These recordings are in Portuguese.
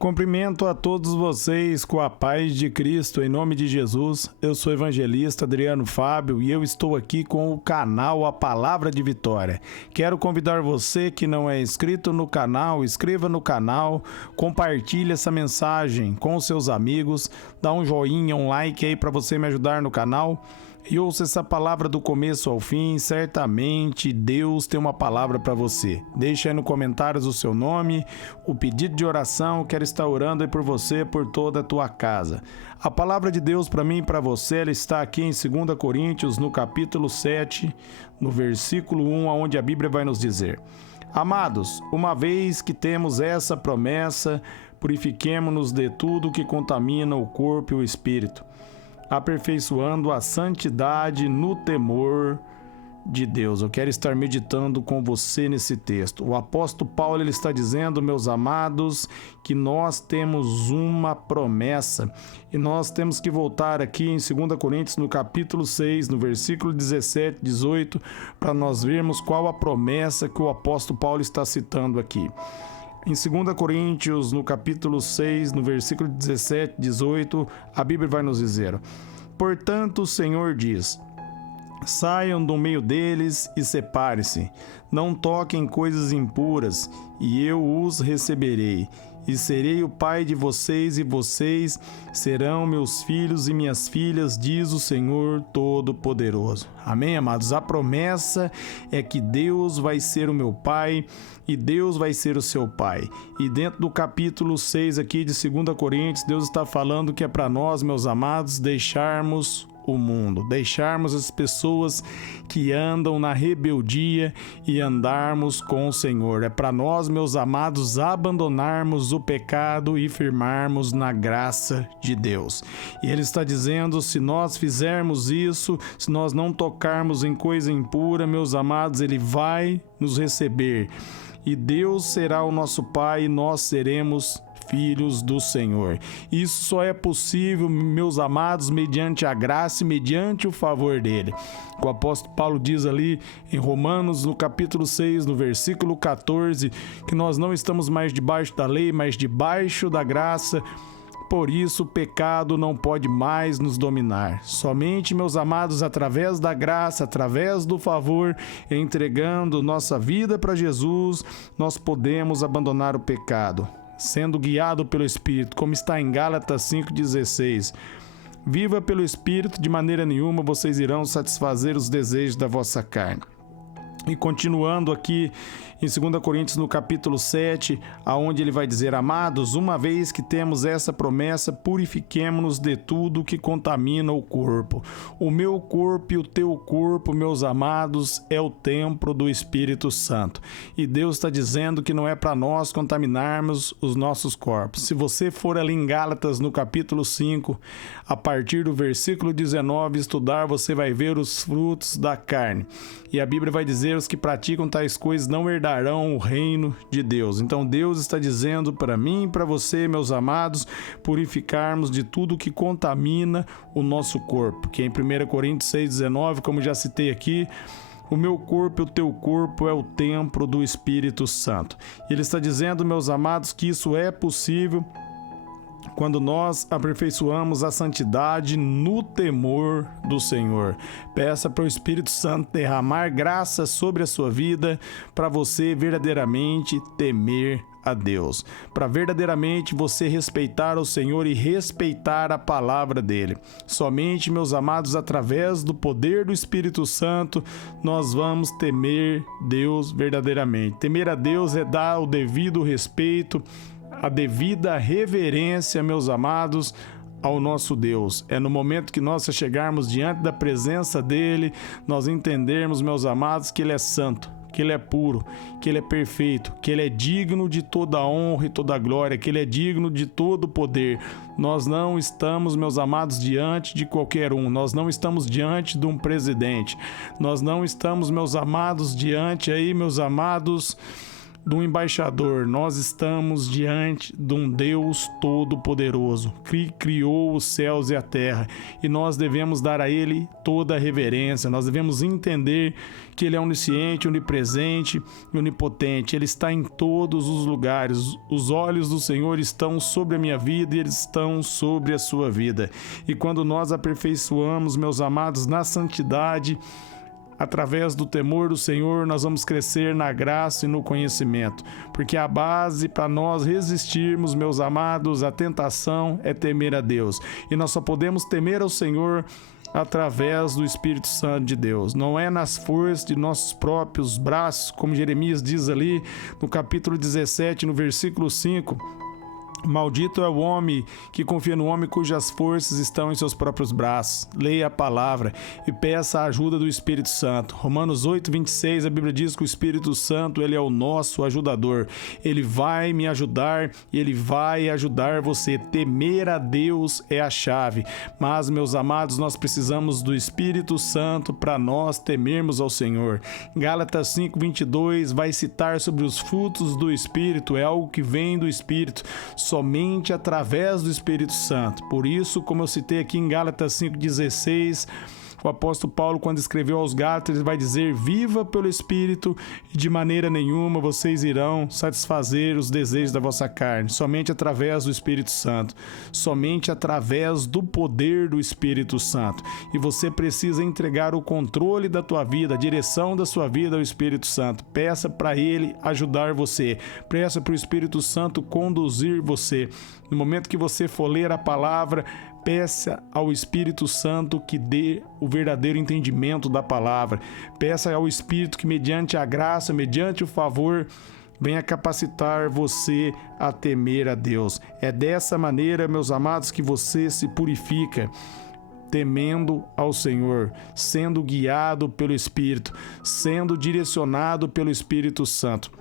Cumprimento a todos vocês com a paz de Cristo, em nome de Jesus. Eu sou o evangelista Adriano Fábio e eu estou aqui com o canal A Palavra de Vitória. Quero convidar você que não é inscrito no canal, inscreva no canal, compartilhe essa mensagem com seus amigos, dá um joinha, um like aí para você me ajudar no canal. E ouça essa palavra do começo ao fim, certamente Deus tem uma palavra para você. Deixa aí nos comentários o seu nome, o pedido de oração, quero estar orando aí por você, por toda a tua casa. A palavra de Deus para mim e para você, ela está aqui em 2 Coríntios, no capítulo 7, no versículo 1, onde a Bíblia vai nos dizer: Amados, uma vez que temos essa promessa, purifiquemo-nos de tudo que contamina o corpo e o espírito, aperfeiçoando a santidade no temor de Deus. Eu quero estar meditando com você nesse texto. O apóstolo Paulo ele está dizendo, meus amados, que nós temos uma promessa e nós temos que voltar aqui em 2 Coríntios no capítulo 6, no versículo 17, 18, para nós vermos qual a promessa que o apóstolo Paulo está citando aqui. Em 2 Coríntios, no capítulo 6, no versículo 17, 18, a Bíblia vai nos dizer: Portanto, o Senhor diz: Saiam do meio deles e separem-se, não toquem coisas impuras, e eu os receberei. E serei o pai de vocês, e vocês serão meus filhos e minhas filhas, diz o Senhor Todo-Poderoso. Amém, amados? A promessa é que Deus vai ser o meu pai e Deus vai ser o seu pai. E dentro do capítulo 6 aqui de 2 Coríntios, Deus está falando que é para nós, meus amados, deixarmos o mundo, deixarmos as pessoas que andam na rebeldia e andarmos com o Senhor. É para nós, meus amados, abandonarmos o pecado e firmarmos na graça de Deus. E Ele está dizendo, se nós fizermos isso, se nós não tocarmos em coisa impura, meus amados, Ele vai nos receber. E Deus será o nosso Pai e nós seremos filhos do Senhor. Isso só é possível, meus amados, mediante a graça e mediante o favor dele. O apóstolo Paulo diz ali em Romanos, no capítulo 6, no versículo 14, que nós não estamos mais debaixo da lei, mas debaixo da graça. Por isso o pecado não pode mais nos dominar. Somente, meus amados, através da graça, através do favor, entregando nossa vida para Jesus, nós podemos abandonar o pecado, sendo guiado pelo Espírito, como está em Gálatas 5,16. Viva pelo Espírito, de maneira nenhuma vocês irão satisfazer os desejos da vossa carne. E continuando aqui em 2 Coríntios, no capítulo 7, aonde ele vai dizer: Amados, uma vez que temos essa promessa, purifiquemo-nos de tudo que contamina o corpo. O meu corpo e o teu corpo, meus amados, é o templo do Espírito Santo. E Deus está dizendo que não é para nós contaminarmos os nossos corpos. Se você for ali em Gálatas, no capítulo 5, a partir do versículo 19, estudar, você vai ver os frutos da carne. E a Bíblia vai dizer: os que praticam tais coisas não herdarão o reino de Deus. Então Deus está dizendo para mim e para você, meus amados, purificarmos de tudo que contamina o nosso corpo. Que é em 1 Coríntios 6,19, como já citei aqui, o meu corpo e o teu corpo é o templo do Espírito Santo. Ele está dizendo, meus amados, que isso é possível quando nós aperfeiçoamos a santidade no temor do Senhor. Peça para o Espírito Santo derramar graça sobre a sua vida, para você verdadeiramente temer a Deus, para verdadeiramente você respeitar o Senhor e respeitar a palavra dele. Somente, meus amados, através do poder do Espírito Santo, nós vamos temer Deus verdadeiramente. Temer a Deus é dar o devido respeito, a devida reverência, meus amados, ao nosso Deus. É no momento que nós chegarmos diante da presença dele, nós entendermos, meus amados, que ele é santo, que ele é puro, que ele é perfeito, que ele é digno de toda a honra e toda a glória, que ele é digno de todo o poder. Nós não estamos, meus amados, diante de qualquer um. Nós não estamos diante de um presidente. Nós não estamos, meus amados, diante aí, meus amados, do embaixador. Nós estamos diante de um Deus todo-poderoso, que criou os céus e a terra, e nós devemos dar a Ele toda a reverência. Nós devemos entender que Ele é onisciente, onipresente e onipotente. Ele está em todos os lugares. Os olhos do Senhor estão sobre a minha vida e eles estão sobre a sua vida. E quando nós aperfeiçoamos, meus amados, na santidade, através do temor do Senhor, nós vamos crescer na graça e no conhecimento, porque a base para nós resistirmos, meus amados, à tentação é temer a Deus. E nós só podemos temer ao Senhor através do Espírito Santo de Deus. Não é nas forças de nossos próprios braços, como Jeremias diz ali no capítulo 17, no versículo 5. Maldito é o homem que confia no homem cujas forças estão em seus próprios braços. Leia a palavra e peça a ajuda do Espírito Santo. Romanos 8, 26, a Bíblia diz que o Espírito Santo, ele é o nosso ajudador. Ele vai me ajudar e ele vai ajudar você. Temer a Deus é a chave. Mas, meus amados, nós precisamos do Espírito Santo para nós temermos ao Senhor. Gálatas 5, 22 vai citar sobre os frutos do Espírito. É algo que vem do Espírito, somente através do Espírito Santo. Por isso, como eu citei aqui em Gálatas 5,16, o apóstolo Paulo, quando escreveu aos Gálatas, ele vai dizer: viva pelo Espírito e de maneira nenhuma vocês irão satisfazer os desejos da vossa carne. Somente através do Espírito Santo. Somente através do poder do Espírito Santo. E você precisa entregar o controle da tua vida, a direção da sua vida ao Espírito Santo. Peça para Ele ajudar você. Peça para o Espírito Santo conduzir você. No momento que você for ler a palavra, peça ao Espírito Santo que dê o verdadeiro entendimento da palavra. Peça ao Espírito que, mediante a graça, mediante o favor, venha capacitar você a temer a Deus. É dessa maneira, meus amados, que você se purifica, temendo ao Senhor, sendo guiado pelo Espírito, sendo direcionado pelo Espírito Santo.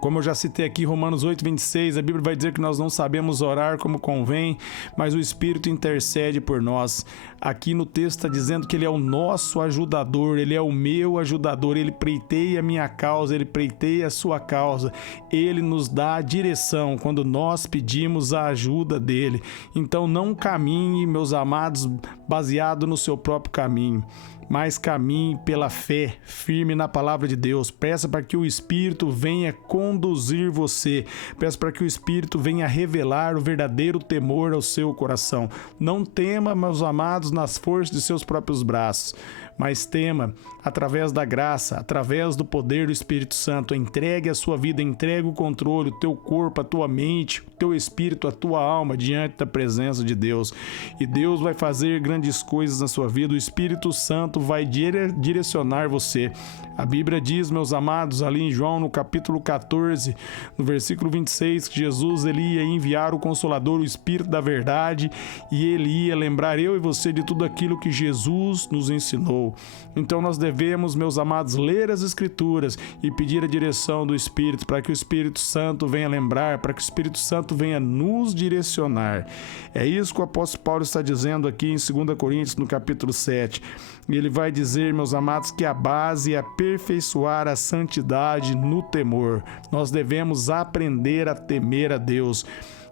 Como eu já citei aqui, Romanos 8, 26, a Bíblia vai dizer que nós não sabemos orar como convém, mas o Espírito intercede por nós. Aqui no texto está dizendo que Ele é o nosso ajudador, Ele é o meu ajudador, Ele pleiteia a minha causa, Ele pleiteia a sua causa. Ele nos dá a direção quando nós pedimos a ajuda dEle. Então não caminhe, meus amados, baseado no seu próprio caminho, mas caminhe pela fé, firme na palavra de Deus. Peça para que o Espírito venha conduzir você. Peça para que o Espírito venha revelar o verdadeiro temor ao seu coração. Não tema, meus amados, nas forças de seus próprios braços, mas tema através da graça, através do poder do Espírito Santo. Entregue a sua vida, entregue o controle, o teu corpo, a tua mente, o teu espírito, a tua alma diante da presença de Deus. E Deus vai fazer grandes coisas na sua vida. O Espírito Santo vai direcionar você. A Bíblia diz, meus amados, ali em João, no capítulo 14, no versículo 26, que Jesus ele ia enviar o Consolador, o Espírito da verdade, e ele ia lembrar eu e você de tudo aquilo que Jesus nos ensinou. Então nós devemos, meus amados, ler as Escrituras e pedir a direção do Espírito, para que o Espírito Santo venha lembrar, para que o Espírito Santo venha nos direcionar. É isso que o apóstolo Paulo está dizendo aqui em 2 Coríntios, no capítulo 7. E ele vai dizer, meus amados, que a base é aperfeiçoar a santidade no temor. Nós devemos aprender a temer a Deus.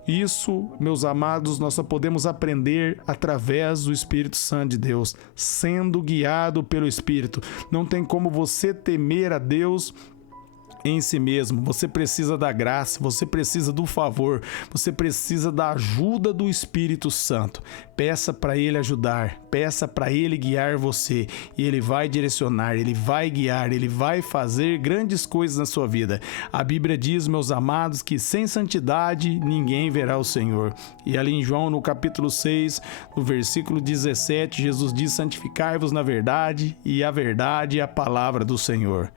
Isso, meus amados, nós só podemos aprender através do Espírito Santo de Deus, sendo guiado pelo Espírito. Não tem como você temer a Deus em si mesmo. Você precisa da graça, você precisa do favor, você precisa da ajuda do Espírito Santo. Peça para Ele ajudar, peça para Ele guiar você, e Ele vai direcionar, Ele vai guiar, Ele vai fazer grandes coisas na sua vida. A Bíblia diz, meus amados, que sem santidade ninguém verá o Senhor. E ali em João, no capítulo 6, no versículo 17, Jesus diz: santificai-vos na verdade, e a verdade é a palavra do Senhor.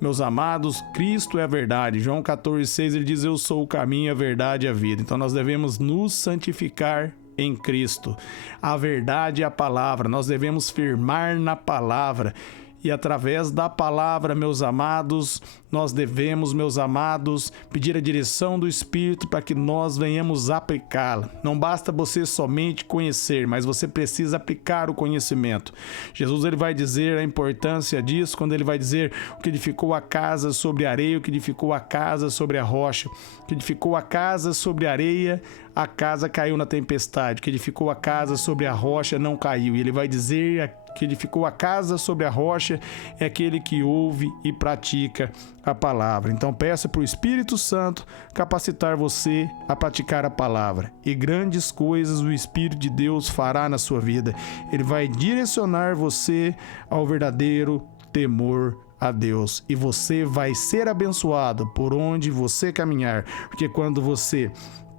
Meus amados, Cristo é a verdade. João 14,6, ele diz: eu sou o caminho, a verdade e a vida. Então nós devemos nos santificar em Cristo. A verdade é a palavra. Nós devemos firmar na palavra. E através da palavra, meus amados, nós devemos, meus amados, pedir a direção do Espírito para que nós venhamos aplicá-la. Não basta você somente conhecer, mas você precisa aplicar o conhecimento. Jesus ele vai dizer a importância disso quando ele vai dizer o que edificou a casa sobre a areia, o que edificou a casa sobre a rocha, o que edificou a casa sobre a areia, a casa caiu na tempestade, o que edificou a casa sobre a rocha não caiu. E ele vai dizer que edificou a casa sobre a rocha é aquele que ouve e pratica a palavra. Então peça para o Espírito Santo capacitar você a praticar a palavra. E grandes coisas o Espírito de Deus fará na sua vida. Ele vai direcionar você ao verdadeiro temor a Deus. E você vai ser abençoado por onde você caminhar. Porque quando você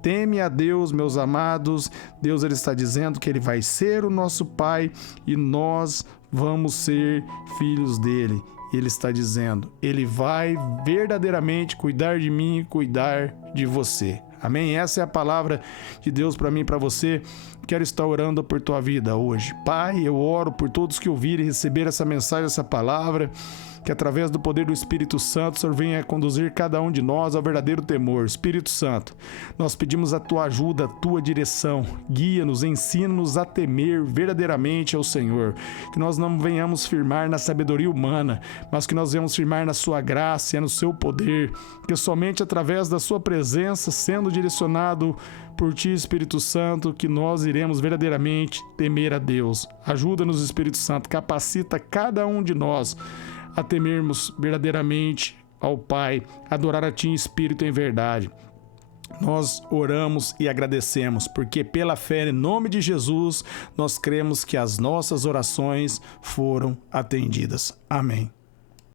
teme a Deus, meus amados, Deus ele está dizendo que ele vai ser o nosso Pai e nós vamos ser filhos dele. Ele está dizendo, ele vai verdadeiramente cuidar de mim e cuidar de você. Amém? Essa é a palavra de Deus para mim e para você. Quero estar orando por tua vida hoje. Pai, eu oro por todos que ouvirem e receber essa mensagem, essa palavra, que através do poder do Espírito Santo, o Senhor venha conduzir cada um de nós ao verdadeiro temor. Espírito Santo, nós pedimos a tua ajuda, a tua direção. Guia-nos, ensina-nos a temer verdadeiramente ao Senhor. Que nós não venhamos firmar na sabedoria humana, mas que nós venhamos firmar na sua graça e no seu poder. Que somente através da sua presença, sendo direcionado por ti, Espírito Santo, que nós iremos verdadeiramente temer a Deus. Ajuda-nos, Espírito Santo, capacita cada um de nós a temermos verdadeiramente ao Pai, adorar a ti em espírito e em verdade. Nós oramos e agradecemos, porque pela fé em nome de Jesus, nós cremos que as nossas orações foram atendidas. Amém.